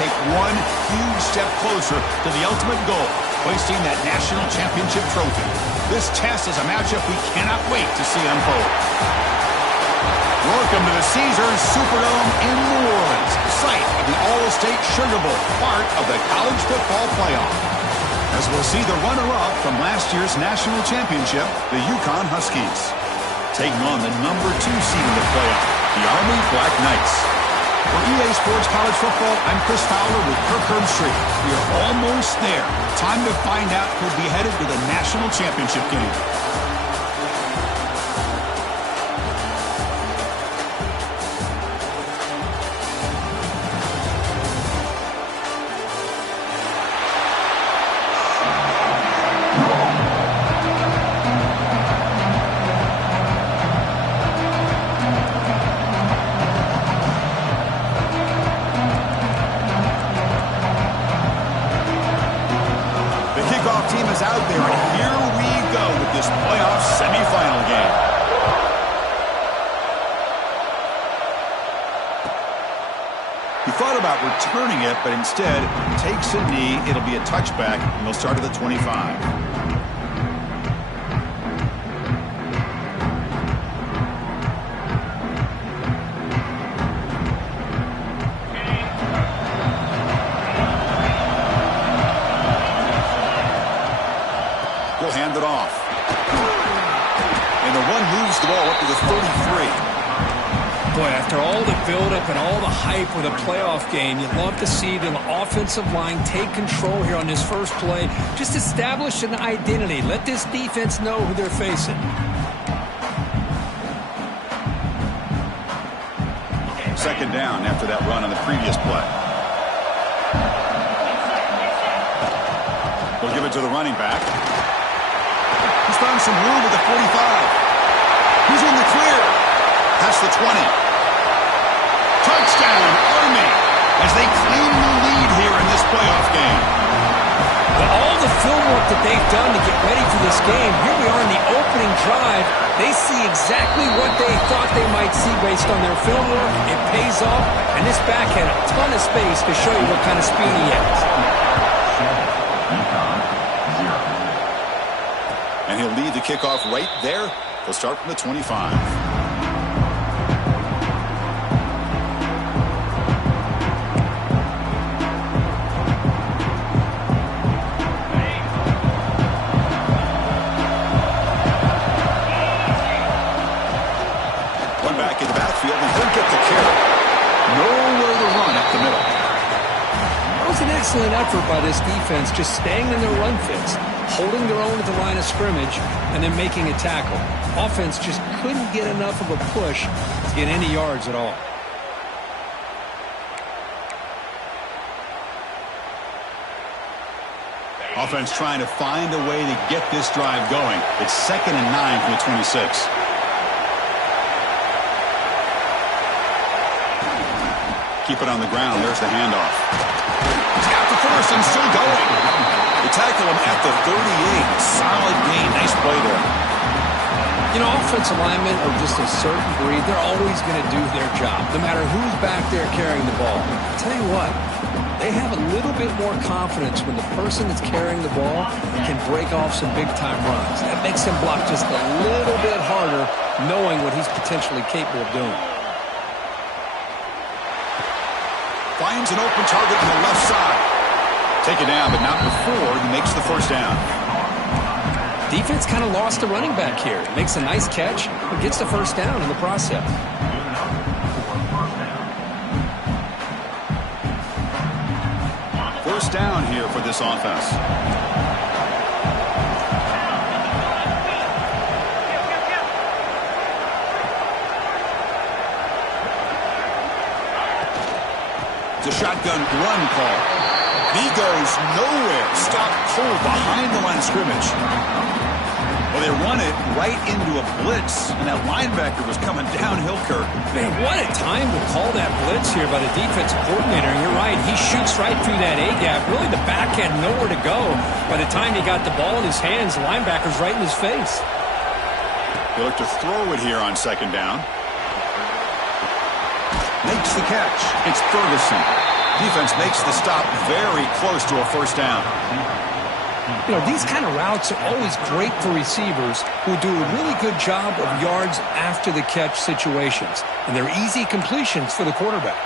take one huge step closer to the ultimate goal, hoisting that national championship trophy. This test is a matchup we cannot wait to see unfold. Welcome to the Caesars Superdome in New Orleans, site of the All-State Sugar Bowl, part of the college football playoff. As we'll see the runner-up from last year's national championship, the UCONN Huskies, taking on the #2 seed in the playoff, the Army Black Knights. For EA Sports College Football, I'm Chris Fowler with Kirk Herbstreit. We are almost there. Time to find out who'll be headed to the national championship game. Team is out there, and here we go with this playoff semifinal game. He thought about returning it, but instead takes a knee. It'll be a touchback, and they'll start at the 25. Hand it off. And the one moves the ball up to the 33. Boy, after all the buildup and all the hype with a playoff game, you'd love to see the offensive line take control here on this first play. Just establish an identity. Let this defense know who they're facing. Second down after that run on the previous play. They'll give it to the running back. He's found some room at the 45. He's in the clear. Past the 20. Touchdown, Army, as they claim the lead here in this playoff game. Well, all the film work that they've done to get ready for this game, here we are in the opening drive. They see exactly what they thought they might see based on their film work. It pays off, and this back had a ton of space to show you what kind of speed he has. And he'll lead the kickoff right there. They'll start from the 25. One back in the backfield, and he'll get the carry. Nowhere to run up the middle. That was an excellent effort by this defense, just staying in their run fits, holding their own at the line of scrimmage, and then making a tackle. Offense just couldn't get enough of a push to get any yards at all. Offense trying to find a way to get this drive going. It's 2nd and 9 from the 26. Keep it on the ground. There's the handoff. He's got the first and still going. They tackle him at the 38. Solid gain. Nice play there. You know, offensive linemen are just a certain breed. They're always going to do their job, no matter who's back there carrying the ball. I'll tell you what, they have a little bit more confidence when the person that's carrying the ball can break off some big-time runs. That makes him block just a little bit harder, knowing what he's potentially capable of doing. Finds an open target on the left side. Take it down, but not before he makes the first down. Defense kind of lost the running back here. Makes a nice catch, but gets the first down in the process. First down here for this offense. It's a shotgun run call. He goes nowhere. Stopped cold behind the line of scrimmage. Well, they run it right into a blitz, and that linebacker was coming downhill, Kirk. Man, what a time to call that blitz here by the defensive coordinator. And you're right, he shoots right through that A-gap. Really, the back had nowhere to go. By the time he got the ball in his hands, the linebacker's right in his face. They look to throw it here on second down. Makes the catch. It's Ferguson. Defense makes the stop very close to a first down. You know, these kind of routes are always great for receivers who do a really good job of yards after the catch situations. And they're easy completions for the quarterback.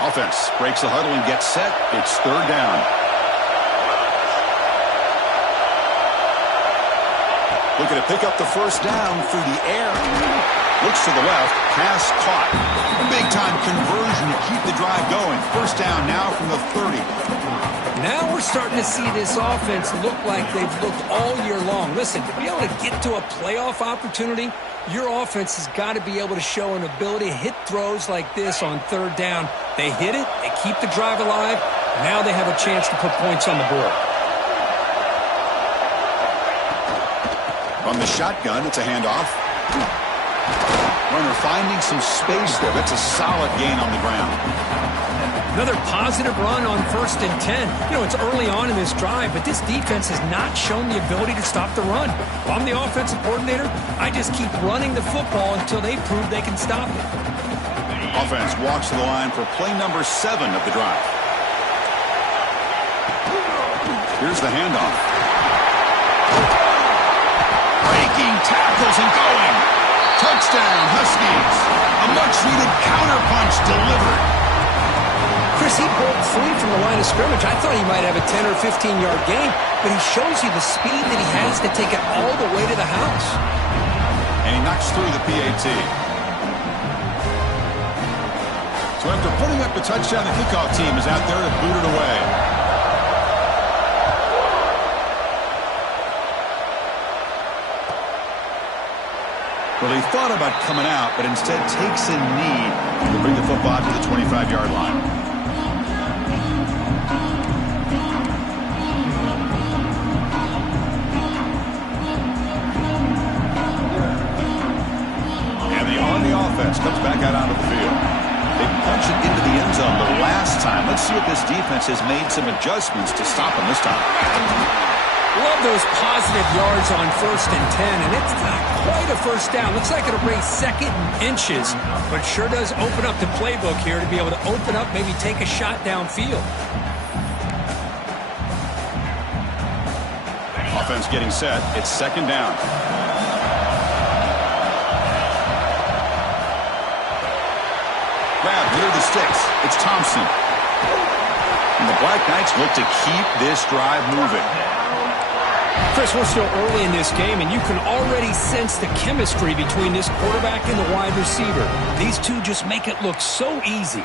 Offense breaks the huddle and gets set. It's third down. Looking to pick up the first down through the air. Looks to the left. Pass caught. A big-time conversion to keep the drive going. First down now from the 30. Now we're starting to see this offense look like they've looked all year long. Listen, to be able to get to a playoff opportunity, your offense has got to be able to show an ability to hit throws like this on third down. They hit it, they keep the drive alive, now they have a chance to put points on the board. From the shotgun, it's a handoff. Runner finding some space there. That's a solid gain on the ground. Another positive run on 1st and 10. You know, it's early on in this drive, but this defense has not shown the ability to stop the run. If I'm the offensive coordinator, I just keep running the football until they prove they can stop it. Offense walks to the line for play number 7 of the drive. Here's the handoff. Breaking tackles and going. Touchdown, Huskies. A much-needed counterpunch delivered. Chris, he broke free from the line of scrimmage. I thought he might have a 10 or 15-yard gain, but he shows you the speed that he has to take it all the way to the house. And he knocks through the PAT. So after putting up the touchdown, the kickoff team is out there to boot it away. Well, he thought about coming out, but instead takes a knee to bring the football to the 25-yard line. And the Army offense comes back out onto the field. They punch it into the end zone the last time. Let's see if this defense has made some adjustments to stop them this time. Love those positive yards on 1st and 10, and it's not quite a first down. Looks like it'll bring 2nd and inches, but sure does open up the playbook here to be able to open up, maybe take a shot downfield. Offense getting set. It's 2nd down. Grab near the sticks. It's Thompson. And the Black Knights look to keep this drive moving. Chris, we're still early in this game, and you can already sense the chemistry between this quarterback and the wide receiver. These two just make it look so easy.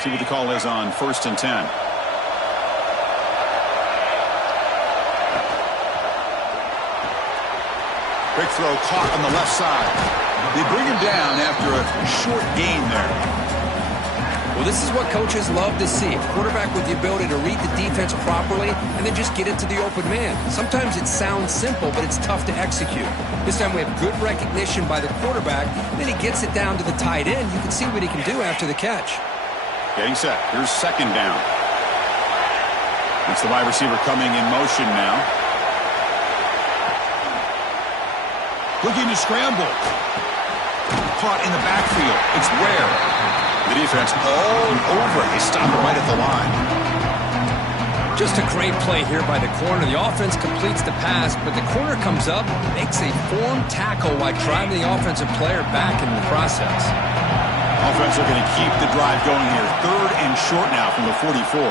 See what the call is on 1st and 10. Quick throw caught on the left side. They bring him down after a short gain there. Well, this is what coaches love to see. A quarterback with the ability to read the defense properly and then just get it to the open man. Sometimes it sounds simple, but it's tough to execute. This time we have good recognition by the quarterback. Then he gets it down to the tight end. You can see what he can do after the catch. Getting set. Here's 2nd down. It's the wide receiver coming in motion now. Looking to scramble. Caught in the backfield. It's Ware. The defense all over. They stop it right at the line. Just a great play here by the corner. The offense completes the pass, but the corner comes up, makes a form tackle while driving the offensive player back in the process. Offense looking to keep the drive going here. 3rd and short now from the 44.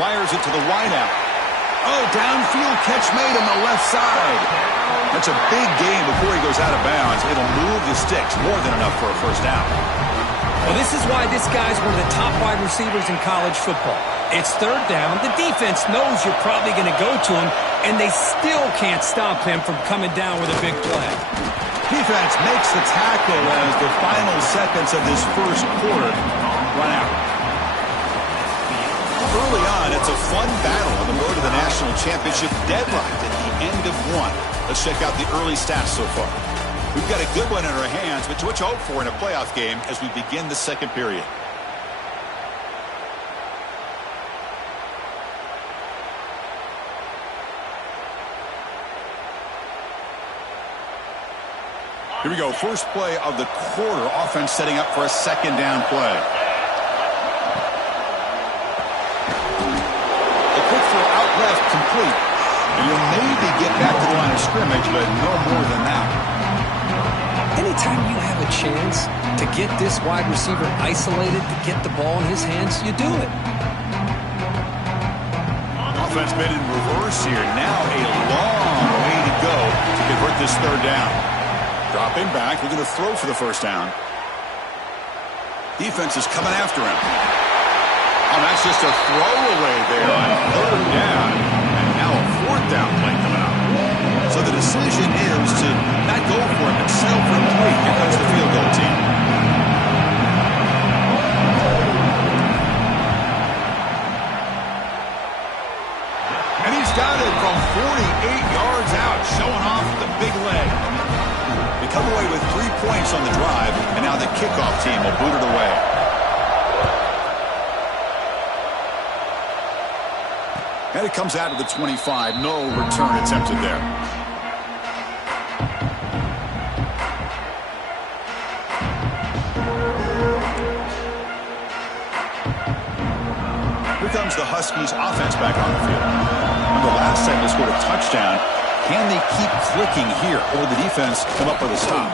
Fires it to the wideout. Oh, downfield catch made on the left side. That's a big gain before he goes out of bounds. It'll move the sticks more than enough for a first down. Well, this is why this guy's one of the top wide receivers in college football. It's 3rd down. The defense knows you're probably going to go to him, and they still can't stop him from coming down with a big play. Defense makes the tackle as the final seconds of this first quarter run out. Early on, it's a fun battle on the road to the national championship deadline at the end of one. Let's check out the early stats so far. We've got a good one in our hands, but what you hope for in a playoff game as we begin the 2nd period. Here we go. First play of the quarter. Offense setting up for a second down play. The quick throw out left complete. And you'll maybe get back to the line of scrimmage, but no more than that. Anytime you have a chance to get this wide receiver isolated, to get the ball in his hands, you do it. Offense made in reverse here. Now a long way to go to convert this third down. Dropping back, looking to throw for the first down. Defense is coming after him. Oh, that's just a throwaway there on third down. And now a fourth down play coming up. So the decision is to not go for it, but settle for 3. Here comes the field goal team. And he's got it from 48 yards out, showing off the big leg. They come away with 3 points on the drive, and now the kickoff team will boot it away. And it comes out to the 25. No return attempted there. Here comes the Huskies offense back on the field. Remember last time they scored a touchdown. Can they keep clicking here, or will the defense come up with a stop?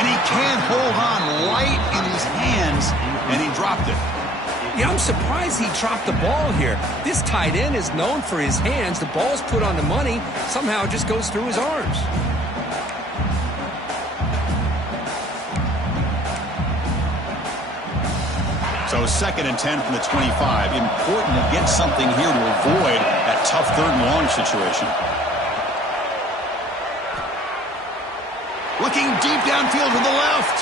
And he can hold on right in his hands, and he dropped it. Yeah, I'm surprised he dropped the ball here. This tight end is known for his hands. The ball's put on the money. Somehow it just goes through his arms. So 2nd and 10 from the 25. Important to get something here to avoid that tough third and long situation. Looking deep downfield to the left.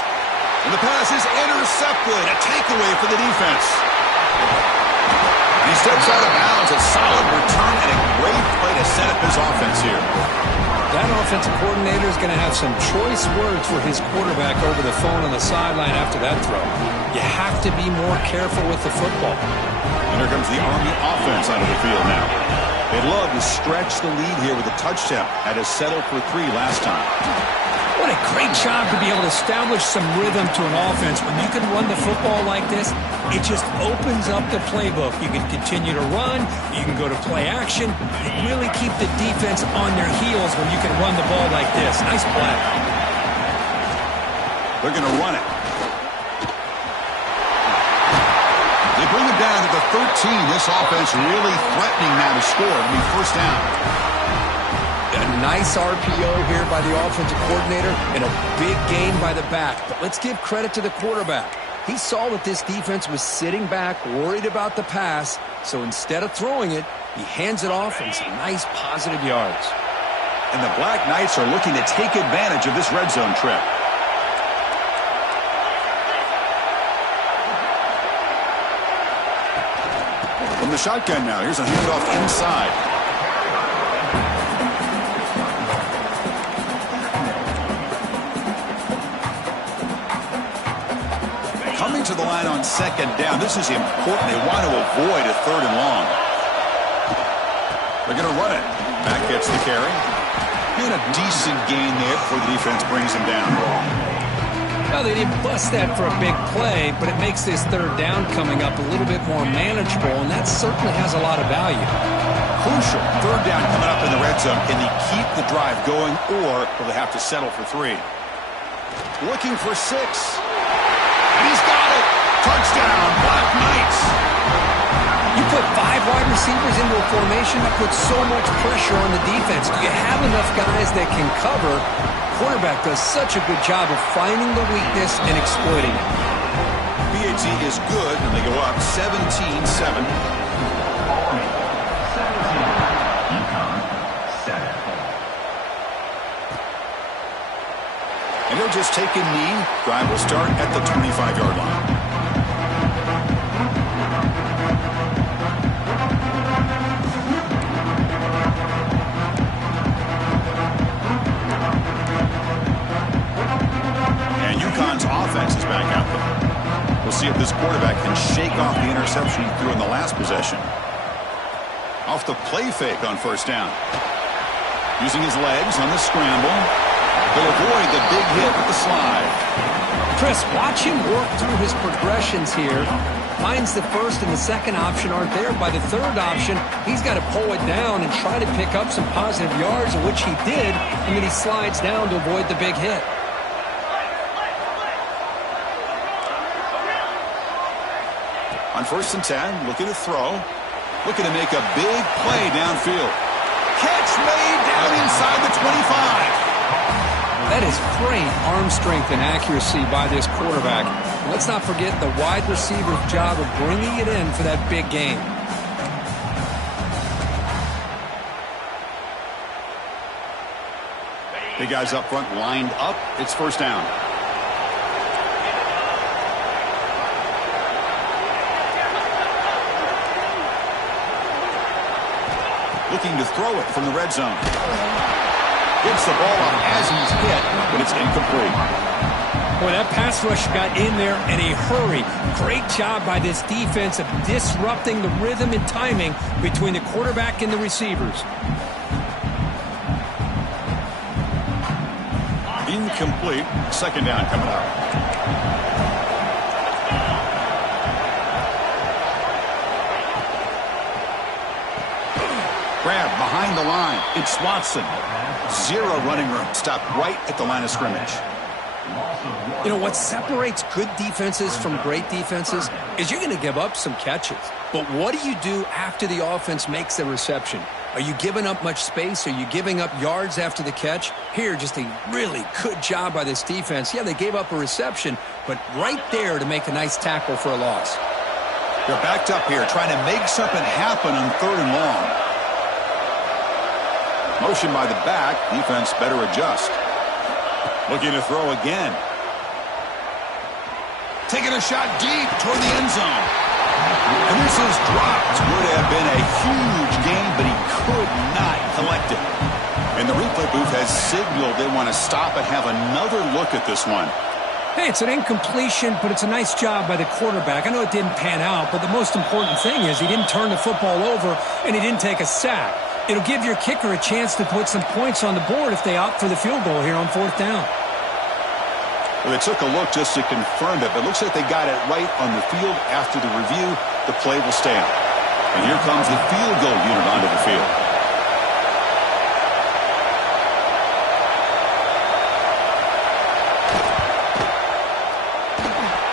And the pass is intercepted. A takeaway for the defense. And he steps out of bounds. A solid return and a great play to set up his offense here. That offensive coordinator is going to have some choice words for his quarterback over the phone on the sideline after that throw. You have to be more careful with the football. And here comes the Army offense onto the field now. They'd love to stretch the lead here with a touchdown. Had to settle for 3 last time. What a great job to be able to establish some rhythm to an offense. When you can run the football like this, it just opens up the playbook. You can continue to run. You can go to play action. And really keep the defense on their heels when you can run the ball like this. Nice play. They're going to run it. They bring it down to the 13. This offense really threatening now to score. It'll be first down. A nice RPO here by the offensive coordinator and a big gain by the back. But let's give credit to the quarterback. He saw that this defense was sitting back, worried about the pass. So instead of throwing it, he hands it off and some nice positive yards. And the Black Knights are looking to take advantage of this red zone trip. From the shotgun now, here's a handoff inside. Coming to the line on 2nd down. This is important. They want to avoid a 3rd and long. They're going to run it. Back gets the carry. And a decent gain there before the defense brings him down. Well, they didn't bust that for a big play, but it makes this 3rd down coming up a little bit more manageable, and that certainly has a lot of value. Crucial. 3rd down coming up in the red zone. Can they keep the drive going, or will they have to settle for 3? Looking for 6. And he's got it. Touchdown, Black Knights. You put 5 wide receivers into a formation, that puts so much pressure on the defense. Do you have enough guys that can cover? Quarterback does such a good job of finding the weakness and exploiting it. BAT is good, and they go up 17-7. And he'll just take a knee. Drive will start at the 25-yard line. And UConn's offense is back out there. We'll see if this quarterback can shake off the interception he threw in the last possession. Off the play fake on 1st down. Using his legs on the scramble. He'll avoid the big hit with the slide. Chris, watch him work through his progressions here. Finds the first and the second option aren't there. By the third option, he's got to pull it down and try to pick up some positive yards, which he did, and then he slides down to avoid the big hit. On 1st and 10, looking to throw. Looking to make a big play downfield. Catch made down inside the 25. That is great arm strength and accuracy by this quarterback. Let's not forget the wide receiver's job of bringing it in for that big game. Big guys up front lined up. It's 1st down. Looking to throw it from the red zone. Gets the ball up as he's hit, but it's incomplete. Boy, that pass rush got in there in a hurry. Great job by this defense of disrupting the rhythm and timing between the quarterback and the receivers. Incomplete. 2nd down coming up. Grab behind the line. It's Watson. 0 running room. Stopped right at the line of scrimmage. You know, what separates good defenses from great defenses is you're going to give up some catches. But what do you do after the offense makes the reception? Are you giving up much space? Are you giving up yards after the catch? Here, just a really good job by this defense. Yeah, they gave up a reception, but right there to make a nice tackle for a loss. They're backed up here, trying to make something happen on 3rd and long. Motion by the back. Defense better adjust. Looking to throw again. Taking a shot deep toward the end zone. And this is dropped. Would have been a huge gain, but he could not collect it. And the replay booth has signaled they want to stop and have another look at this one. Hey, it's an incompletion, but it's a nice job by the quarterback. I know it didn't pan out, but the most important thing is he didn't turn the football over and he didn't take a sack. It'll give your kicker a chance to put some points on the board if they opt for the field goal here on 4th down. Well, they took a look just to confirm it, but it looks like they got it right on the field. After the review, the play will stand. And here comes the field goal unit onto the field.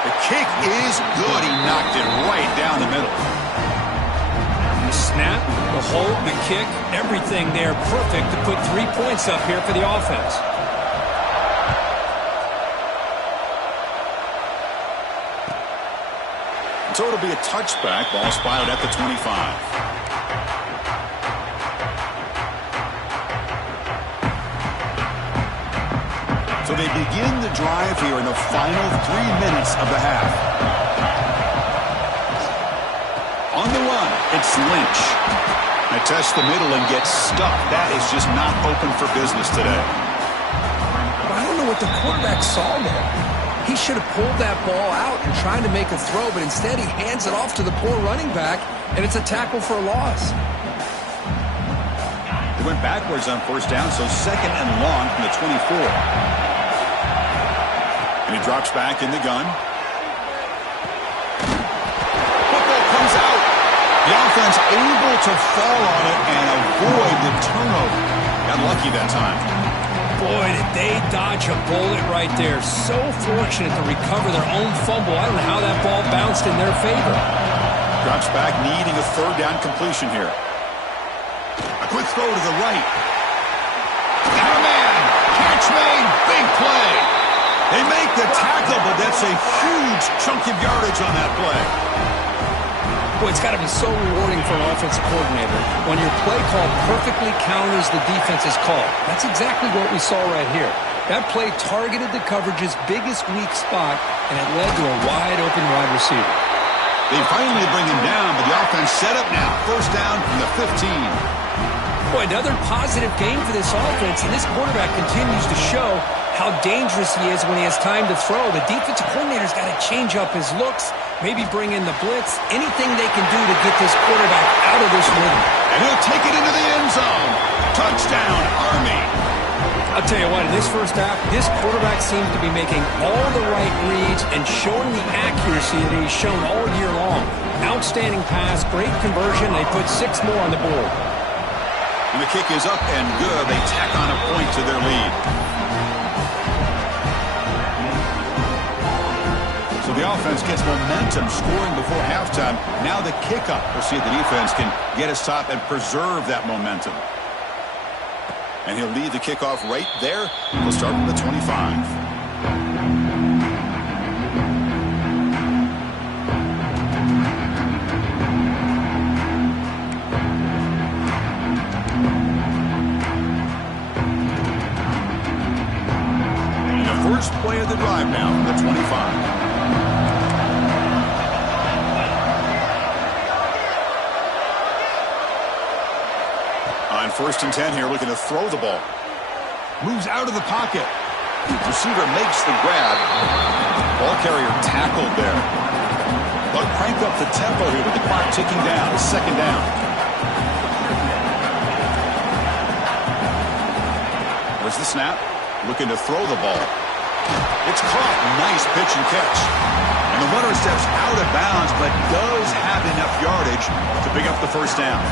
The kick is good. He knocked it right down the middle. Snap, the hold, the kick, everything there perfect to put 3 points up here for the offense. So it'll be a touchback. Ball spotted at the 25. So they begin the drive here in the final 3 minutes of the half. On the run, it's Lynch. They test the middle and get stuck. That is just not open for business today. I don't know what the quarterback saw there. He should have pulled that ball out and tried to make a throw, but instead he hands it off to the poor running back, and it's a tackle for a loss. They went backwards on 1st down, so 2nd and long from the 24. And he drops back in the gun. The offense able to fall on it and avoid the turnover. Got lucky that time. Boy, did they dodge a bullet right there. So fortunate to recover their own fumble. I don't know how that ball bounced in their favor. Drops back, needing a 3rd down completion here. A quick throw to the right. Got a man. Catch made. Big play. They make the tackle, but that's a huge chunk of yardage on that play. Boy, it's got to be so rewarding for an offensive coordinator when your play call perfectly counters the defense's call. That's exactly what we saw right here. That play targeted the coverage's biggest weak spot, and it led to a wide-open wide receiver. They finally bring him down, but the offense set up now. 1st down from the 15. Boy, another positive game for this offense, and this quarterback continues to show how dangerous he is when he has time to throw. The defensive coordinator's got to change up his looks, maybe bring in the blitz, anything they can do to get this quarterback out of this rhythm. And he'll take it into the end zone. Touchdown, Army. I'll tell you what, in this first half, this quarterback seems to be making all the right reads and showing the accuracy that he's shown all year long. Outstanding pass, great conversion. They put 6 more on the board. And the kick is up and good. They tack on a point to their lead. So the offense gets momentum scoring before halftime. Now the kickoff. We'll see if the defense can get a stop and preserve that momentum. And he'll lead the kickoff right there. We'll start from the 25. And the first play of the drive now from the 25. On 1st and 10 here, looking to throw the ball. Moves out of the pocket. The receiver makes the grab. Ball carrier tackled there. They'll crank up the tempo here with the clock ticking down. It's 2nd down. There's the snap. Looking to throw the ball. It's caught. Nice pitch and catch. And the runner steps out of bounds, but does have enough yardage to pick up the 1st down.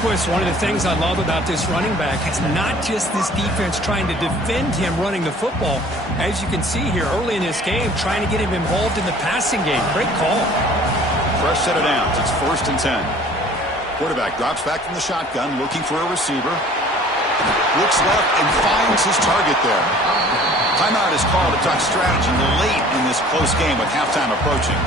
Chris, one of the things I love about this running back is not just this defense trying to defend him running the football. As you can see here early in this game, trying to get him involved in the passing game. Great call. Fresh set of downs. It's 1st and 10. Quarterback drops back from the shotgun, looking for a receiver. Looks left and finds his target there. Timeout is called to talk strategy late in this close game with halftime approaching.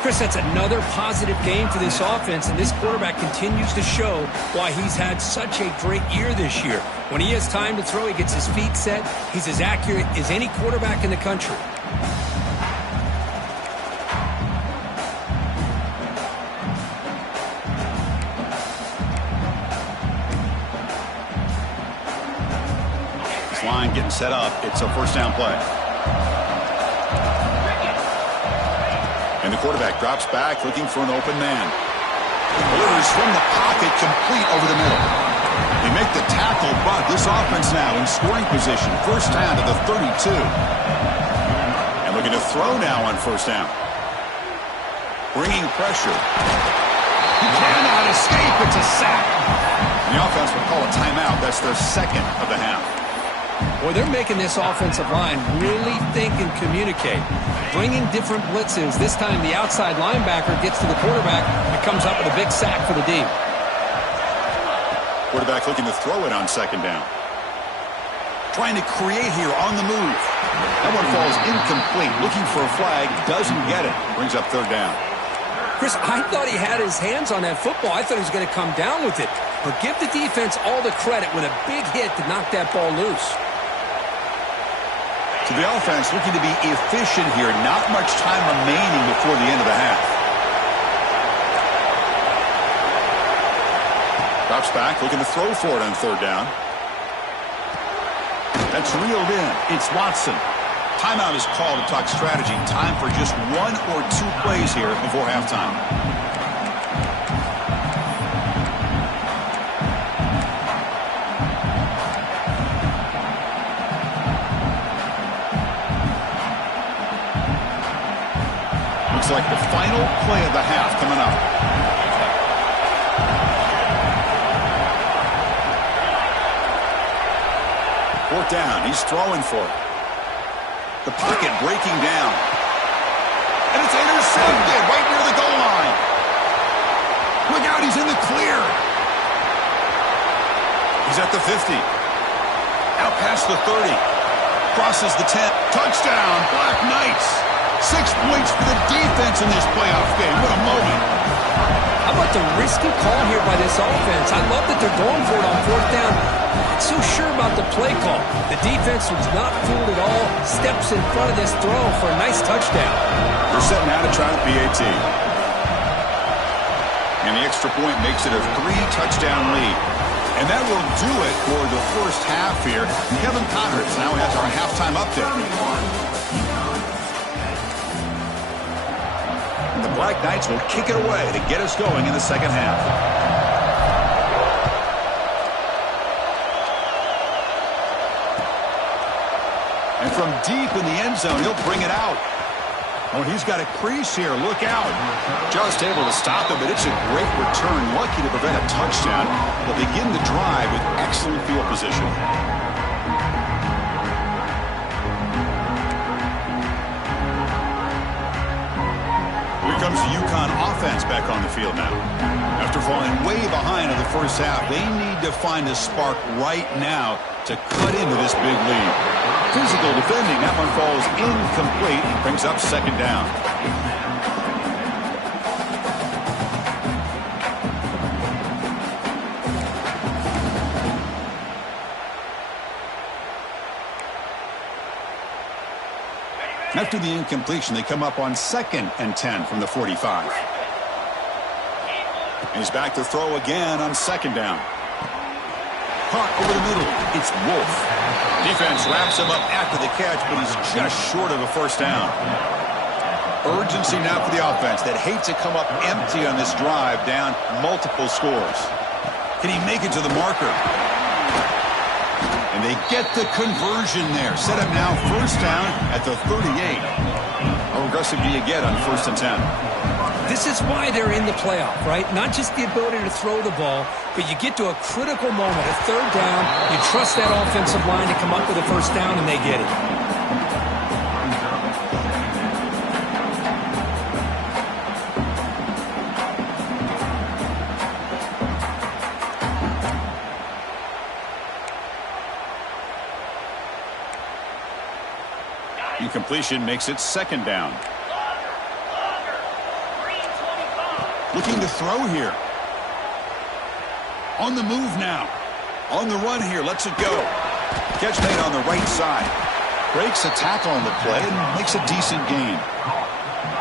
Chris, that's another positive game for this offense, and this quarterback continues to show why he's had such a great year this year. When he has time to throw, he gets his feet set. He's as accurate as any quarterback in the country. This line getting set up. It's a 1st down play. And the quarterback drops back, looking for an open man. Delivers from the pocket, complete over the middle. They make the tackle, but this offense now in scoring position. 1st down to the 32. And looking to throw now on 1st down. Bringing pressure. He cannot escape. It's a sack. And the offense will call a timeout. That's their 2nd of the half. Well, they're making this offensive line really think and communicate. Bringing different blitzes. This time the outside linebacker gets to the quarterback and comes up with a big sack for the D. Quarterback looking to throw it on 2nd down. Trying to create here on the move. That one falls incomplete. Looking for a flag. Doesn't get it. Brings up 3rd down. Chris, I thought he had his hands on that football. I thought he was going to come down with it. But give the defense all the credit with a big hit to knock that ball loose. So the offense looking to be efficient here. Not much time remaining before the end of the half. Drops back, looking to throw for it on 3rd down. That's reeled in. It's Watson. Timeout is called to talk strategy. Time for just 1 or 2 plays here before halftime. Looks like the final play of the half coming up. 4th down. He's throwing for it. The pocket breaking down. And it's intercepted right near the goal line. Look out, he's in the clear. He's at the 50. Out past the 30. Crosses the 10. Touchdown, Black Knights. 6 points for the defense in this playoff game. What a moment. How about the risky call here by this offense? I love that they're going for it on 4th down. Not so sure about the play call. The defense was not fooled at all. Steps in front of this throw for a nice touchdown. They're setting out to try the PAT. And the extra point makes it a 3-touchdown lead. And that will do it for the first half here. Kevin Connors now has our halftime update. And the Black Knights will kick it away to get us going in the second half. deep in the end zone. He'll bring it out. Oh, he's got a crease here. Look out. Just able to stop him, but it's a great return. Lucky to prevent a touchdown. They'll begin the drive with excellent field position. Here comes the UConn offense back on the field now. After falling way behind in the first half, they need to find a spark right now to cut into this big lead. Physical defending. That one falls incomplete and brings up second down. After the incompletion, they come up on 2nd and 10 from the 45. He's back to throw again on 2nd down. Caught over the middle. It's Wolf. Defense wraps him up after the catch, but he's just short of a first down. Urgency now for the offense that hates to come up empty on this drive, down multiple scores. Can he make it to the marker? And they get the conversion there. Set up now first down at the 38. How aggressive do you get on 1st and 10? This is why they're in the playoff, right? Not just the ability to throw the ball, but you get to a critical moment, a 3rd down. You trust that offensive line to come up with a first down, and they get it. Incompletion makes it 2nd down. Looking to throw here. On the move now. On the run here. Lets it go. Catch made on the right side. Breaks a tackle on the play and makes a decent gain.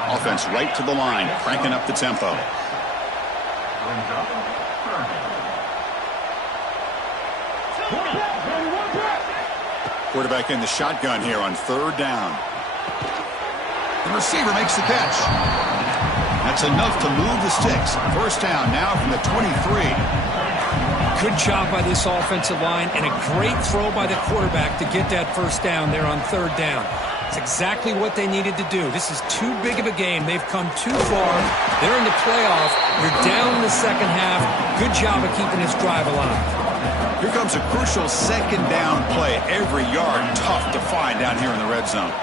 Offense right to the line, cranking up the tempo. Quarterback in the shotgun here on 3rd down. The receiver makes the catch. That's enough to move the sticks. First down now from the 23. Good job by this offensive line and a great throw by the quarterback to get that first down there on 3rd down. It's exactly what they needed to do. This is too big of a game. They've come too far. They're in the playoff. You're down in the second half. Good job of keeping this drive alive. Here comes a crucial 2nd down play. Every yard tough to find down here in the red zone.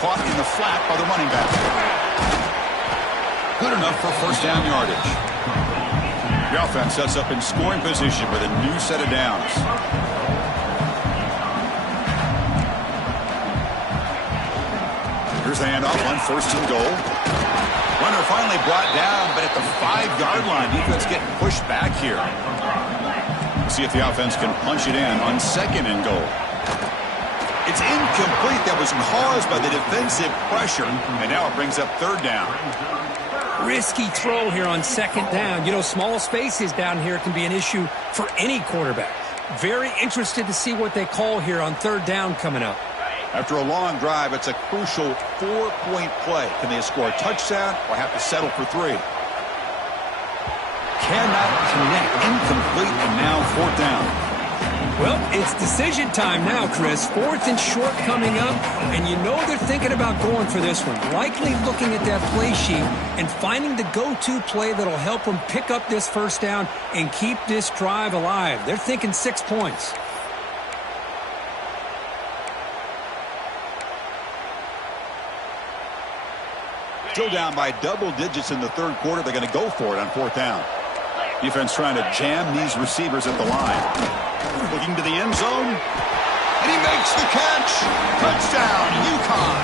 Caught in the flat by the running back. Good enough for first down yardage. The offense sets up in scoring position with a new set of downs. Here's the handoff on 1st and goal. Runner finally brought down, but at the 5-yard line, defense getting pushed back here. See if the offense can punch it in on 2nd and goal. It's incomplete. That was caused by the defensive pressure, and now it brings up 3rd down. Risky throw here on 2nd down. You know, small spaces down here can be an issue for any quarterback. Very interested to see what they call here on 3rd down coming up. After a long drive, it's a crucial 4-point play. Can they score a touchdown or have to settle for 3? Cannot connect. Incomplete, and now 4th down. Well, it's decision time now, Chris. 4th and short coming up, and you know they're thinking about going for this one. Likely looking at that play sheet and finding the go-to play that'll help them pick up this first down and keep this drive alive. They're thinking 6 points. Still down by double digits in the 3rd quarter. They're going to go for it on 4th down. Defense trying to jam these receivers at the line. Looking to the end zone. And he makes the catch. Touchdown, UConn.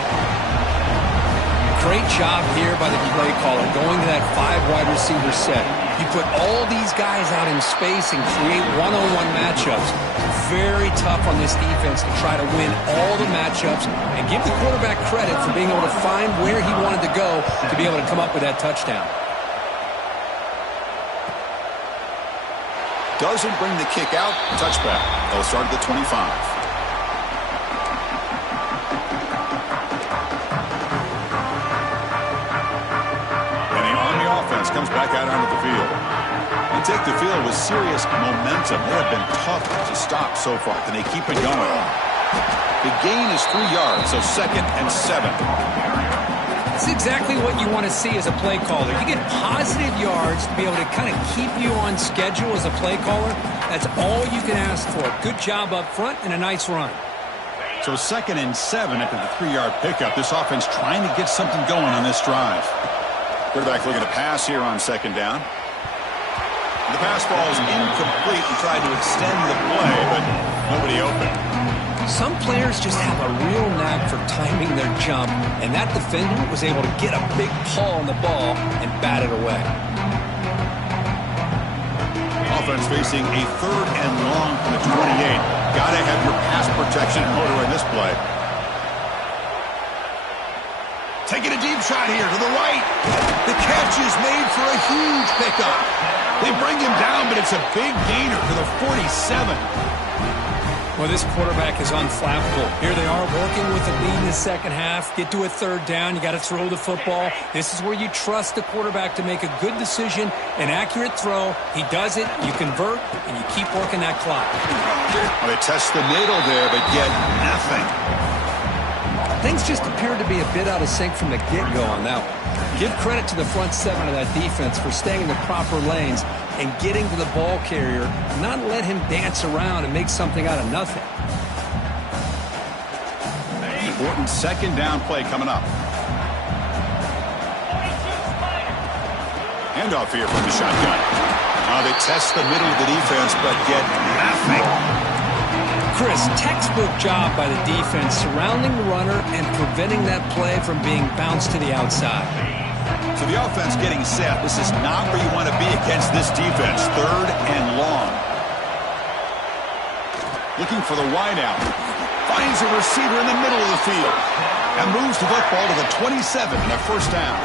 Great job here by the play caller going to that 5-wide receiver set. You put all these guys out in space and create one-on-one matchups. Very tough on this defense to try to win all the matchups and give the quarterback credit for being able to find where he wanted to go to be able to come up with that touchdown. Doesn't bring the kick out. Touchback. They'll start at the 25. And the Army offense comes back out onto the field. They take the field with serious momentum. They have been tough to stop so far. Can they keep it going? The gain is 3 yards, so 2nd and 7. It's exactly what you want to see as a play caller. You get positive yards to be able to kind of keep you on schedule as a play caller. That's all you can ask for. Good job up front and a nice run. So 2nd and 7 after the 3-yard pickup. This offense trying to get something going on this drive. Quarterback looking to pass here on 2nd down. The pass ball is incomplete and tried to extend the play, but nobody open. Some players just have a real knack for timing their jump, and that defender was able to get a big paw on the ball and bat it away. Offense facing a 3rd and long from the 28. Got to have your pass protection in order in this play. Taking a deep shot here to the right. The catch is made for a huge pickup. They bring him down, but it's a big gainer to the 47. Well, this quarterback is unflappable. Here they are working with the lead in the second half. Get to a 3rd down. You got to throw the football. This is where you trust the quarterback to make a good decision, an accurate throw. He does it, you convert, and you keep working that clock. Well, they test the middle there, but get nothing. Things just appeared to be a bit out of sync from the get-go on that one. Give credit to the front 7 of that defense for staying in the proper lanes and getting to the ball carrier, not let him dance around and make something out of nothing. Important 2nd down play coming up. Handoff here from the shotgun. They test the middle of the defense, but get nothing. Chris, textbook job by the defense surrounding the runner and preventing that play from being bounced to the outside. So the offense getting set. This is not where you want to be against this defense. 3rd and long. Looking for the wideout. Finds a receiver in the middle of the field. And moves the football to the 27 and a 1st down.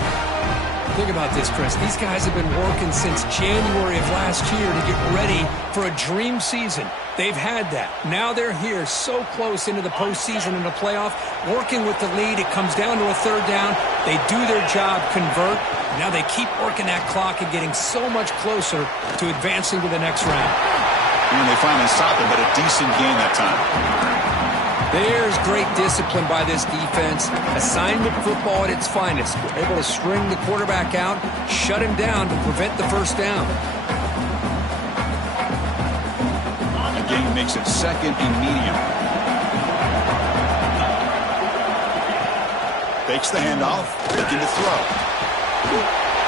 Think about this, Chris. These guys have been working since January of last year to get ready for a dream season. They've had that. Now they're here so close into the postseason and the playoff, working with the lead. It comes down to a 3rd down. They do their job, convert. Now they keep working that clock and getting so much closer to advancing to the next round. And they finally stop it, but a decent game that time. There's great discipline by this defense. Assignment football at its finest. We're able to string the quarterback out, shut him down to prevent the 1st down. The game makes it 2nd and medium. Fakes the handoff, looking to throw.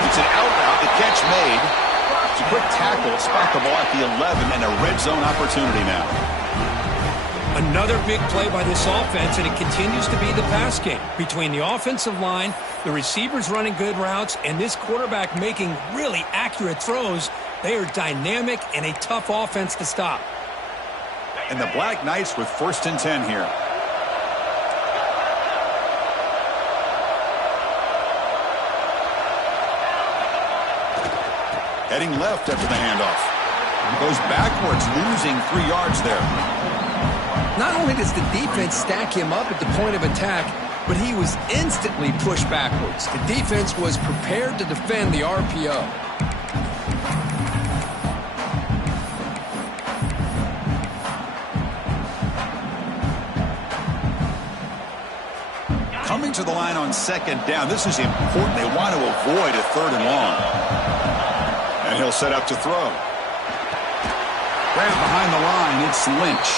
It's an out route, the catch made. It's a quick tackle, spot the ball at the 11, and a red zone opportunity now. Another big play by this offense, and it continues to be the pass game. Between the offensive line, the receivers running good routes, and this quarterback making really accurate throws, they are dynamic and a tough offense to stop. And the Black Knights with 1st and 10 here. Heading left after the handoff. Goes backwards, losing 3 yards there. Not only does the defense stack him up at the point of attack, but he was instantly pushed backwards. The defense was prepared to defend the RPO. Coming to the line on 2nd down. This is important. They want to avoid a 3rd and long. And he'll set up to throw. Grab behind the line. It's Lynch.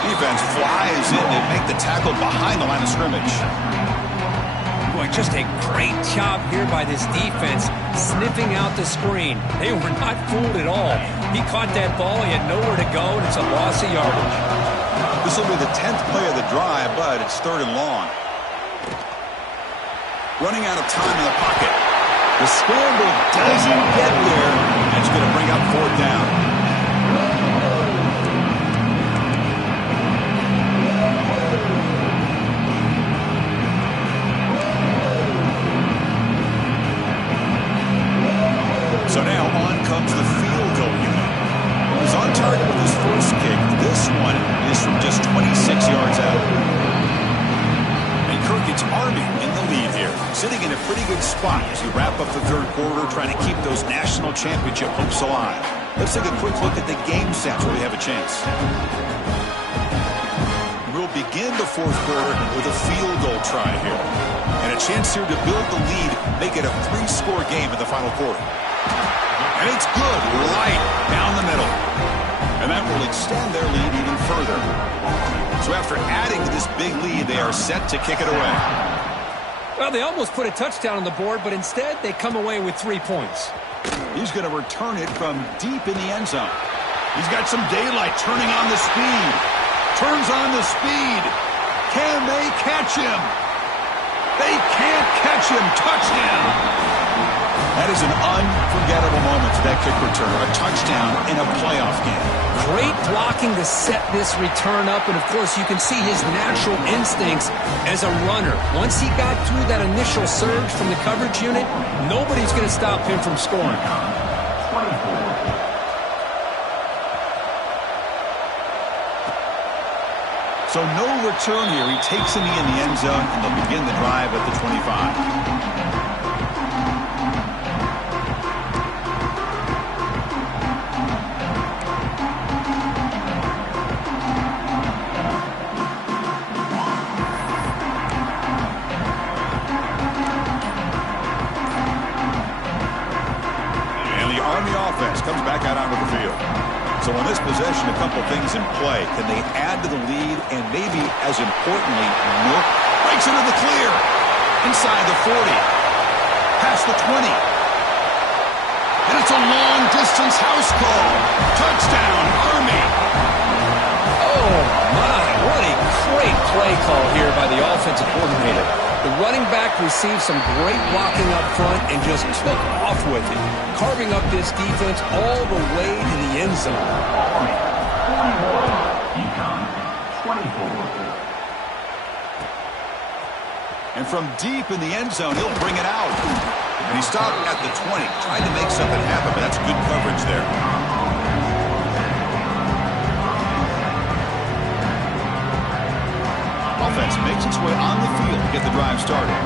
Defense flies in. They make the tackle behind the line of scrimmage. Boy, just a great job here by this defense, sniffing out the screen. They were not fooled at all. He caught that ball. He had nowhere to go, and it's a loss of yardage. This will be the 10th play of the drive, but it's 3rd and long. Running out of time in the pocket. The scramble doesn't get there. It's going to bring up 4th down. So now on comes the field goal unit. He's on target with his first kick. This one is from just 26 yards out. And Kirk, it's Army in the lead here, sitting in a pretty good spot as you wrap up the 3rd quarter, trying to keep those national championship hopes alive. Let's take a quick look at the game stats where we have a chance. We'll will begin the fourth quarter with a field goal try here. And a chance here to build the lead, make it a 3-score game in the final quarter. And it's good, right down the middle. And that will extend their lead even further. So after adding to this big lead, they are set to kick it away. Well, they almost put a touchdown on the board, but instead they come away with 3 points. He's going to return it from deep in the end zone. He's got some daylight, turning on the speed. Turns on the speed. Can they catch him? They can't catch him. Touchdown. That is an unforgettable moment to that kick return. A touchdown in a playoff game. Great blocking to set this return up, and of course you can see his natural instincts as a runner. Once he got through that initial surge from the coverage unit, nobody's going to stop him from scoring. So no return here. He takes a knee in the end zone, and they'll begin the drive at the 25. Comes back out onto the field. So on this possession, a couple things in play. Can they add to the lead and maybe, as importantly, breaks into the clear. Inside the 40. Past the 20. And it's a long-distance house call. Touchdown, Army. Oh, my. What a great play call here by the offensive coordinator. The running back received some great blocking up front and just took off with it, carving up this defense all the way to the end zone. UCONN 24. And from deep in the end zone, he'll bring it out. And he stopped at the 20, tried to make something happen, but that's good coverage there. Offense makes its way on the field to get the drive started.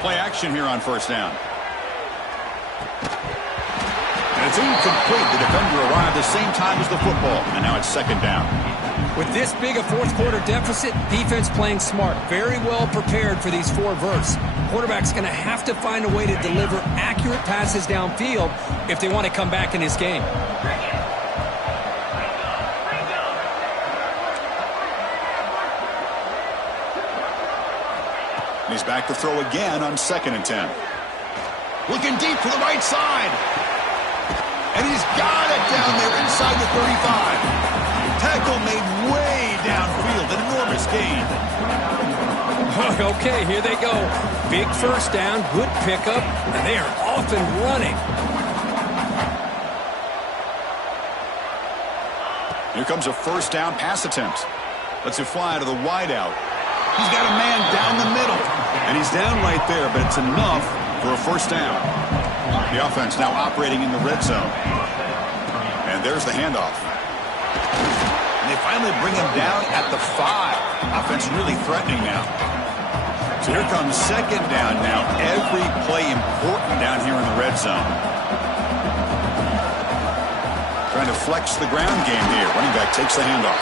Play action here on first down. And it's incomplete. The defender arrived the same time as the football, and now it's second down. With this big a fourth quarter deficit, defense playing smart, very well prepared for these 4 verts. Quarterback's going to have to find a way to deliver accurate passes downfield if they want to come back in this game. He's back to throw again on 2nd and 10. Looking deep to the right side. And he's got it down there inside the 35. Tackle made way downfield. An enormous gain. Okay, here they go. Big first down, good pickup, and they are off and running. Here comes a first down pass attempt. Lets it fly to the wideout. He's got a man down the middle. And he's down right there, but it's enough for a first down. The offense now operating in the red zone. And there's the handoff. And they finally bring him down at the 5. Offense really threatening now. So here comes second down now. Every play important down here in the red zone. Trying to flex the ground game here. Running back takes the handoff.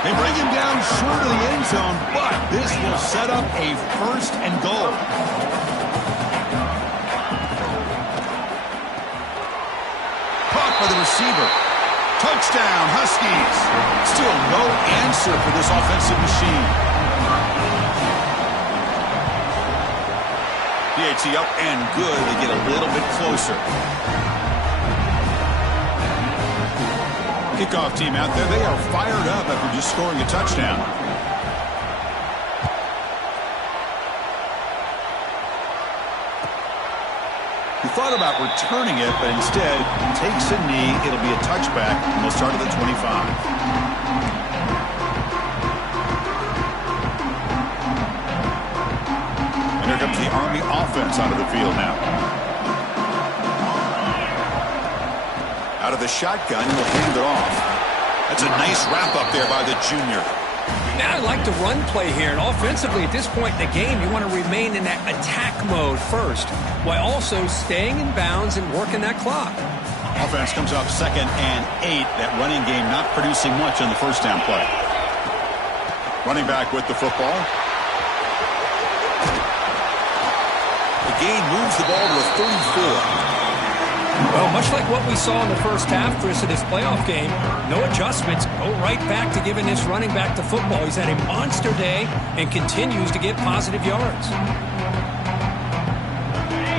They bring him down short of the end zone, but this will set up a first and goal. Caught by the receiver. Touchdown, Huskies. Still no answer for this offensive machine. PAT up and good. They get a little bit closer. Kickoff team out there. They are fired up after just scoring a touchdown. He thought about returning it, but instead takes a knee. It'll be a touchback, and they'll start at the 25. And here comes the Army offense onto the field now. Out of the shotgun, he'll hand it off. That's a nice wrap up there by the junior. Now I like the run play here, and offensively at this point in the game, you want to remain in that attack mode first, while also staying in bounds and working that clock. Offense comes up 2nd and 8. That running game not producing much on the first down play. Running back with the football. The gain moves the ball to the 34. Well, much like what we saw in the first half, Chris, of this playoff game, no adjustments. Go right back to giving this running back the football. He's had a monster day and continues to get positive yards.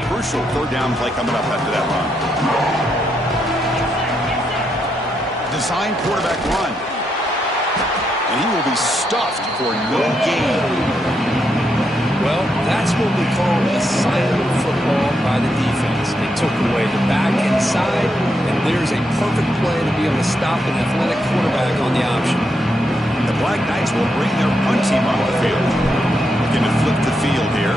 Crucial 3rd down play coming up after that run. Design quarterback run. And he will be stuffed for no gain. Well, that's what we call assignment football by the defense. They took away the back inside, and there's a perfect play to be able to stop an athletic quarterback on the option. The Black Knights will bring their punt team on the field. Looking to flip the field here.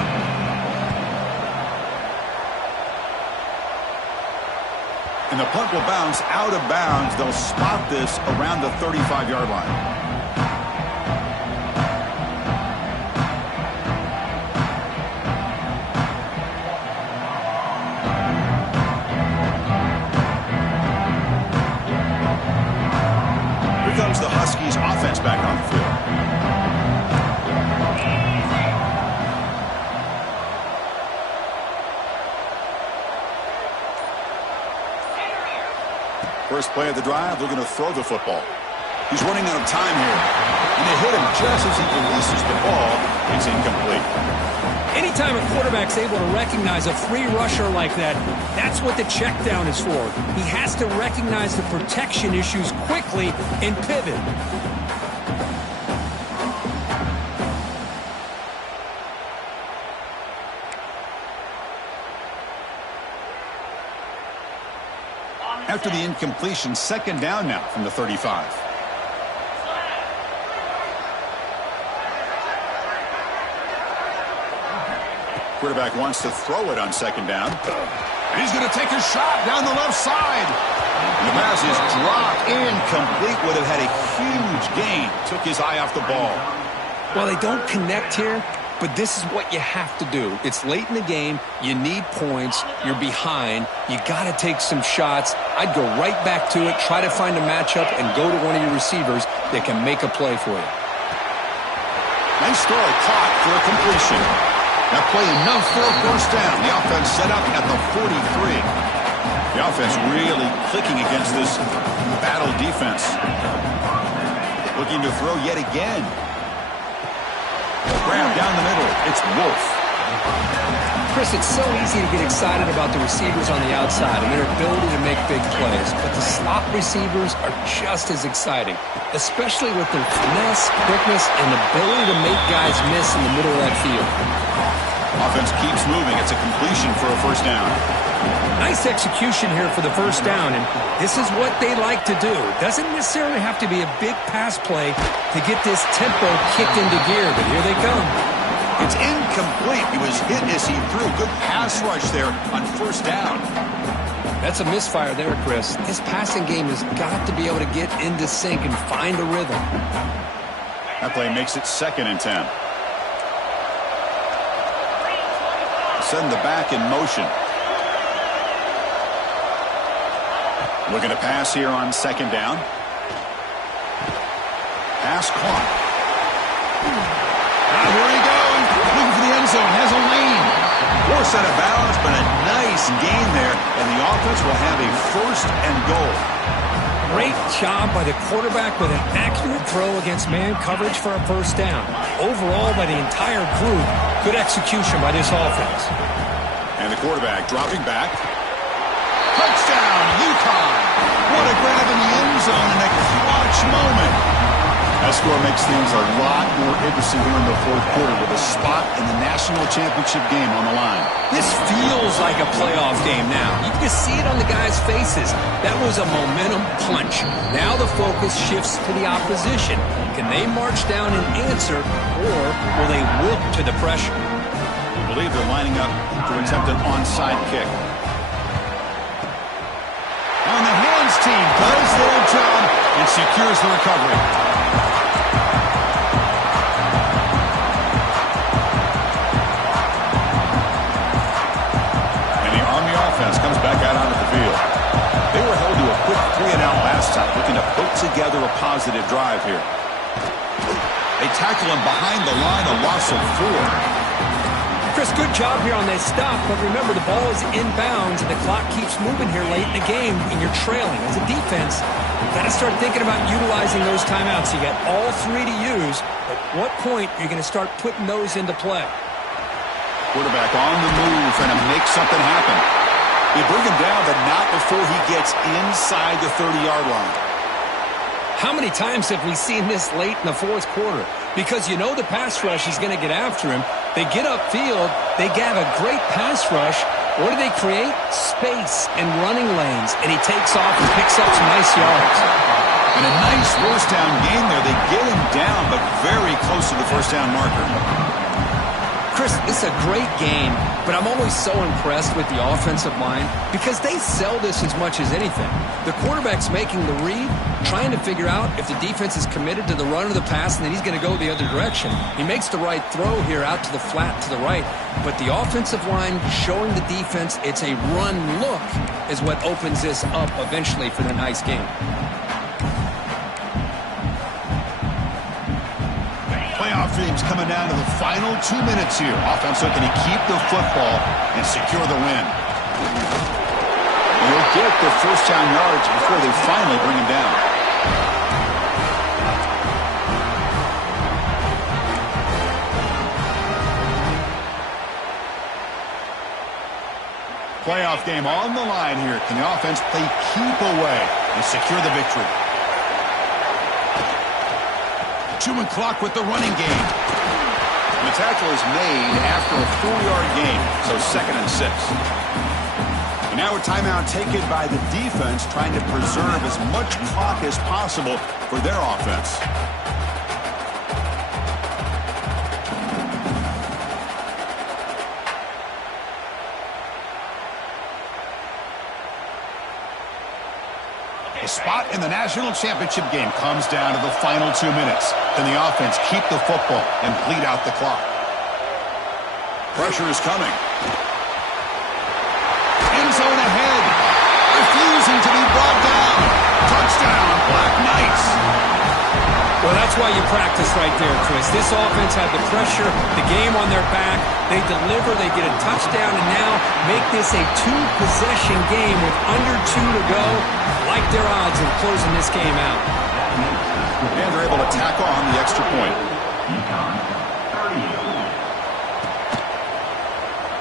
And the punt will bounce out of bounds. They'll spot this around the 35-yard line. Comes the Huskies offense back on the field. First play of the drive, looking to throw the football. He's running out of time here. And they hit him just as he releases the ball. It's incomplete. Anytime a quarterback's able to recognize a free rusher like that, that's what the check down is for. He has to recognize the protection issues quickly and pivot. After the incompletion, 2nd down now from the 35. Quarterback wants to throw it on 2nd down. And he's going to take a shot down the left side. And the pass is dropped. Incomplete. Would have had a huge gain. Took his eye off the ball. Well, they don't connect here, but this is what you have to do. It's late in the game. You need points. You're behind. You got to take some shots. I'd go right back to it, try to find a matchup, and go to one of your receivers that can make a play for you. Nice throw. Caught for a completion. That play enough for a first down. The offense set up at the 43. The offense really clicking against this battle defense. Looking to throw yet again. Grab down the middle. It's Wolf. Chris, it's so easy to get excited about the receivers on the outside and their ability to make big plays, but the slot receivers are just as exciting, especially with their finesse, quickness, and ability to make guys miss in the middle of that field. Offense keeps moving. It's a completion for a first down. Nice execution here for the first down, and this is what they like to do. Doesn't necessarily have to be a big pass play to get this tempo kicked into gear, but here they come. It's incomplete. He was hit as he threw. Good pass rush there on first down. That's a misfire there, Chris. This passing game has got to be able to get into sync and find a rhythm. That play makes it 2nd and 10. Send the back in motion. Looking to pass here on 2nd down. Pass caught. Here he goes. Looking for the end zone. Has a lane. Forced out of bounds, but a nice gain there. And the offense will have a 1st and goal. Great job by the quarterback with an accurate throw against man coverage for a first down. Overall, by the entire group, good execution by this offense. And the quarterback dropping back. Touchdown, UCONN. What a grab in the end zone in a clutch moment. That score makes things a lot more interesting here in the 4th quarter with a spot in the national championship game on the line. This feels like a playoff game now. You can see it on the guys' faces. That was a momentum punch. Now the focus shifts to the opposition. Can they march down and answer, or will they wilt to the pressure? I believe they're lining up to attempt an onside kick. On the hands team does their job and secures the recovery. back out onto the field. They were held to a quick 3-and-out last time, looking to put together a positive drive here. They tackle him behind the line, a loss of 4. Chris, good job here on this stop, but remember the ball is inbounds and the clock keeps moving here late in the game and you're trailing. As a defense, you've got to start thinking about utilizing those timeouts. You got all 3 to use. At what point are you going to start putting those into play? Quarterback on the move, trying to make something happen. They bring him down, but not before he gets inside the 30-yard line. How many times have we seen this late in the fourth quarter? Because you know the pass rush is going to get after him. They get upfield. They have a great pass rush. What do they create? Space and running lanes. And he takes off and picks up some nice yards. And a nice first down game there. They get him down, but very close to the first down marker. Chris, it's a great game, but I'm always so impressed with the offensive line because they sell this as much as anything. The quarterback's making the read, trying to figure out if the defense is committed to the run or the pass, and then he's going to go the other direction. He makes the right throw here out to the flat to the right, but the offensive line showing the defense it's a run look is what opens this up eventually for the nice game. Playoff dreams coming down to the final 2 minutes here. Offense looking to keep the football and secure the win. They'll get the first down yards before they finally bring him down. Playoff game on the line here. Can the offense play keep away and secure the victory? Chewing clock with the running game. And the tackle is made after a 4-yard gain, so 2nd and 6. And now a timeout taken by the defense, trying to preserve as much clock as possible for their offense. The spot in the national championship game comes down to the final 2 minutes. Can the offense keep the football and bleed out the clock? Pressure is coming. End zone ahead. Refusing to be brought down. Touchdown, Black Knights. Well, that's why you practice right there, Chris. This offense had the pressure, the game on their back. They deliver, they get a touchdown, and now make this a 2-possession game with under 2 to go. Like their odds of closing this game out. And they're able to tack on the extra point.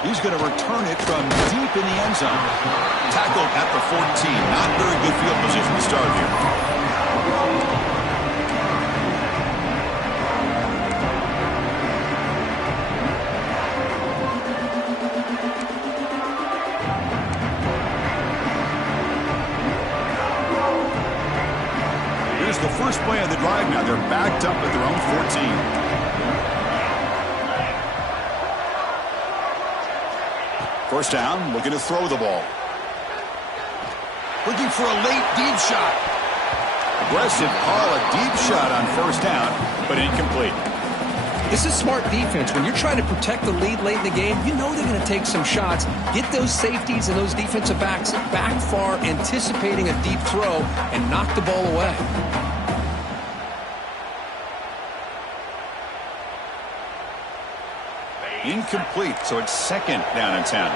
He's going to return it from deep in the end zone. Tackled at the 14. Not very good field position to start here. The first play of the drive now. They're backed up at their own 14. First down, looking to throw the ball. Looking for a late deep shot. Aggressive call, a deep shot on first down, but incomplete. This is smart defense. When you're trying to protect the lead late in the game, you know they're going to take some shots. Get those safeties and those defensive backs back far, anticipating a deep throw, and knock the ball away. Incomplete, so it's 2nd down and 10.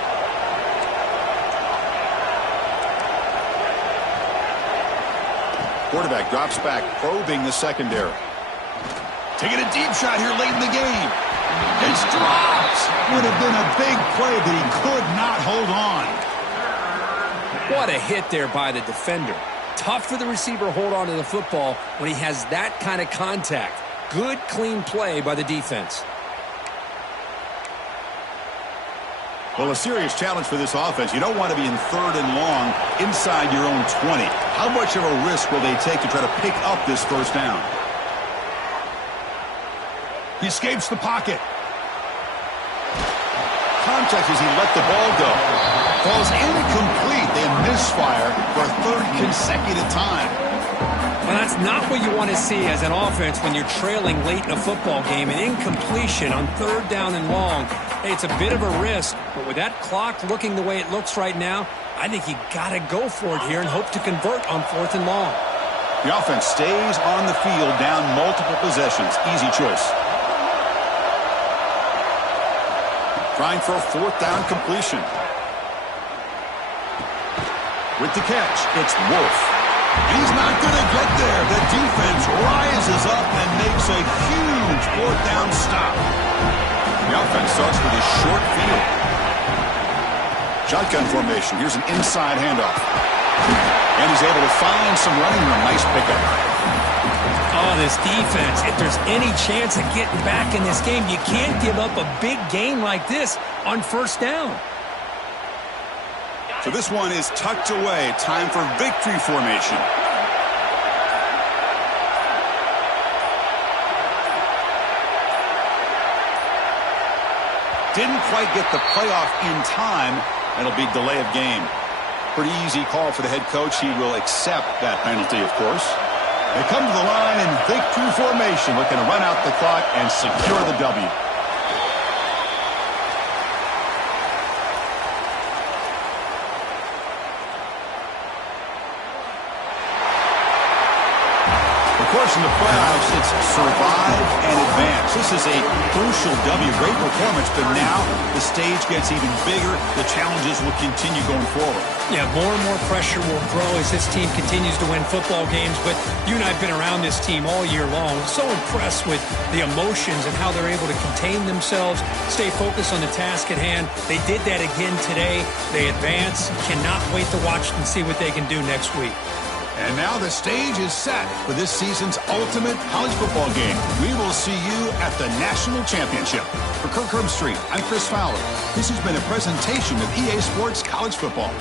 Quarterback drops back, probing the secondary. Taking a deep shot here late in the game. It's dropped. Would have been a big play, but he could not hold on. What a hit there by the defender. Tough for the receiver to hold on to the football when he has that kind of contact. Good, clean play by the defense. Well, a serious challenge for this offense. You don't want to be in 3rd and long inside your own 20. How much of a risk will they take to try to pick up this first down? He escapes the pocket. Contact as he let the ball go. Falls incomplete. They misfire for a 3rd consecutive time. Well, that's not what you want to see as an offense when you're trailing late in a football game. An incompletion on 3rd down and long. Hey, it's a bit of a risk, but with that clock looking the way it looks right now, I think you got to go for it here and hope to convert on 4th and long. The offense stays on the field down multiple possessions. Easy choice. Trying for a 4th down completion. With the catch, it's Wolf. He's not going to get there. The defense rises up and makes a huge 4th down stop. The offense starts with a short field. Shotgun formation. Here's an inside handoff. And he's able to find some running room. Nice pickup. Oh, this defense, if there's any chance of getting back in this game, you can't give up a big gain like this on 1st down. So this one is tucked away. Time for victory formation. Didn't quite get the playoff in time. It'll be delay of game. Pretty easy call for the head coach. He will accept that penalty, of course. They come to the line in victory formation, looking to run out the clock and secure the W. Of course, in the playoffs, it's survive and advance. This is a crucial W. Great performance, but now the stage gets even bigger. The challenges will continue going forward. Yeah, more and more pressure will grow as this team continues to win football games. But you and I have been around this team all year long. So impressed with the emotions and how they're able to contain themselves, stay focused on the task at hand. They did that again today. They advance. Cannot wait to watch and see what they can do next week. And now the stage is set for this season's ultimate college football game. We will see you at the National Championship. For Kirk Herbstreit, I'm Chris Fowler. This has been a presentation of EA Sports College Football.